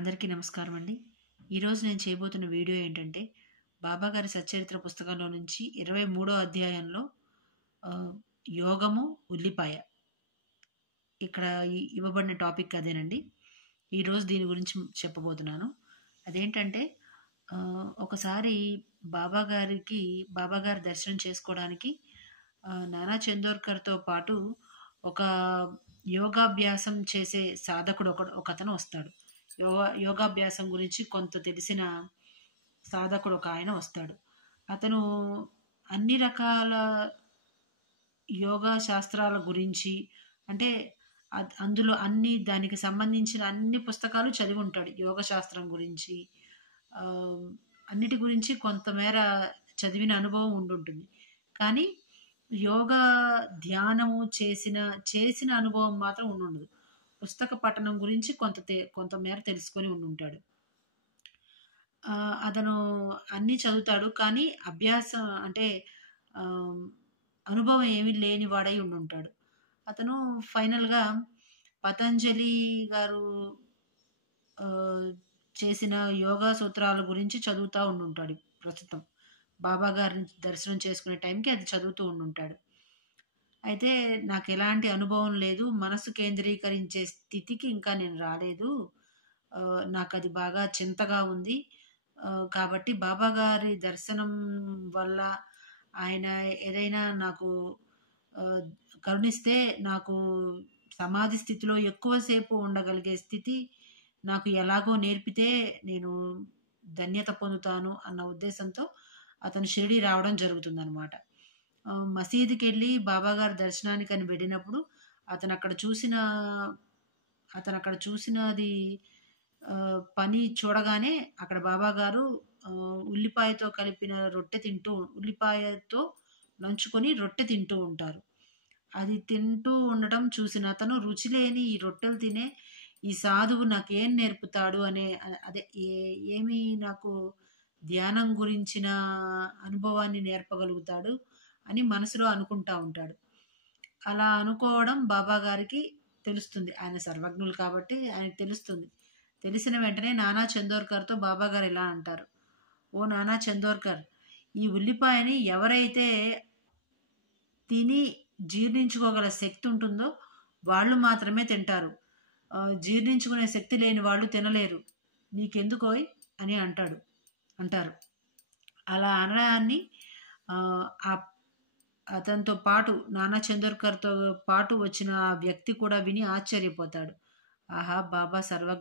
అందరికీ నమస్కారం అండి. ఈరోజు నేను చేయబోతున్న వీడియో ఏంటంటే, బాబాగారి సచ్చరిత్ర పుస్తకంలో నుంచి 23వ అధ్యాయంలో ఆహ్, యోగము, ఉల్లిపాయ. ఇక్కడ ఇవ్వబడిన టాపిక్ అదేనండి. ఈరోజు దీని గురించి చెప్పబోతున్నాను. అదేంటంటే ఒకసారి బాబాగారి దర్శనం చేసుకోవడానికి నానా చందోర్కర్‌తో పాటు ఒక యోగాభ్యాసం చేసే సాధకుడు ఒకతను వస్తాడు. యోగాభ్యాసం గురించి కొంత తెలిసిన సాధకుడు ఒకాయన వస్తాడు. అతను అన్ని రకాల యోగా శాస్త్రాల గురించి, అంటే అందులో దానికి సంబంధించిన అన్ని పుస్తకాలు చదివి ఉంటాడు. యోగ శాస్త్రం గురించి అన్నిటి గురించి కొంతమేర చదివిన అనుభవం ఉండుంటుంది. కానీ యోగా ధ్యానము చేసిన అనుభవం మాత్రం ఉండుండదు. పుస్తక పఠనం గురించి కొంతమేర తెలుసుకొని ఉండుంటాడు. అతను అన్నీ చదువుతాడు. కానీ అభ్యాసం అంటే అనుభవం ఏమీ లేని వాడై ఉండుంటాడు. అతను ఫైనల్‌గా పతంజలి గారు చేసిన యోగా సూత్రాల గురించి చదువుతా ఉండుంటాడు ప్రస్తుతం. బాబా గారిని దర్శనం చేసుకునే టైంకి అది చదువుతూ ఉండుంటాడు. అయితే నాకెలాంటి అనుభవం లేదు. మనసు కేంద్రీకరించే స్థితికి ఇంకా నేను రాలేదు. నాకది బాగా చింతగా ఉంది. కాబట్టి బాబాగారి దర్శనం వల్ల ఆయన ఏదైనా నాకు కరుణిస్తే, నాకు సమాధి స్థితిలో ఎక్కువ సేపు ఉండగలిగే స్థితి నాకు ఎలాగో నేర్పితే నేను ధన్యత పొందుతాను అన్న ఉద్దేశంతో అతను షిరిడీ రావడం జరుగుతుందనమాట. మసీదుకెళ్ళి బాబాగారి దర్శనానికని వెళ్ళినప్పుడు అతను అక్కడ చూసినది పని చూడగానే అక్కడ బాబాగారు ఉల్లిపాయతో కలిపిన ఉల్లిపాయతో నంచుకొని రొట్టె తింటూ ఉంటారు. అది తింటూ ఉండటం చూసిన అతను, రుచి లేని ఈ రొట్టెలు తినే ఈ సాధువు నాకేం నేర్పుతాడు అనే ఏమి నాకు ధ్యానం గురించిన అనుభవాన్ని నేర్పగలుగుతాడు అని మనసులో అనుకుంటా ఉంటాడు. అలా అనుకోవడం బాబాగారికి తెలుస్తుంది. ఆయన సర్వజ్ఞులు కాబట్టి ఆయనకు తెలుస్తుంది. తెలిసిన వెంటనే నానా చందోర్కర్‌తో బాబాగారు ఇలా అంటారు: "ఓ నానా చందోర్కర్, ఈ ఉల్లిపాయని ఎవరైతే తిని జీర్ణించుకోగల శక్తి ఉంటుందో వాళ్ళు మాత్రమే తింటారు. జీర్ణించుకునే శక్తి లేని వాళ్ళు తినలేరు. నీకెందుకోయ్" అని అంటారు. అలా అనడాన్ని అతనితో పాటు నానా చందోర్కర్‌తో పాటు వచ్చిన ఆ వ్యక్తి కూడా విని ఆశ్చర్యపోతాడు. ఆహా! బాబా సర్వజ్ఞ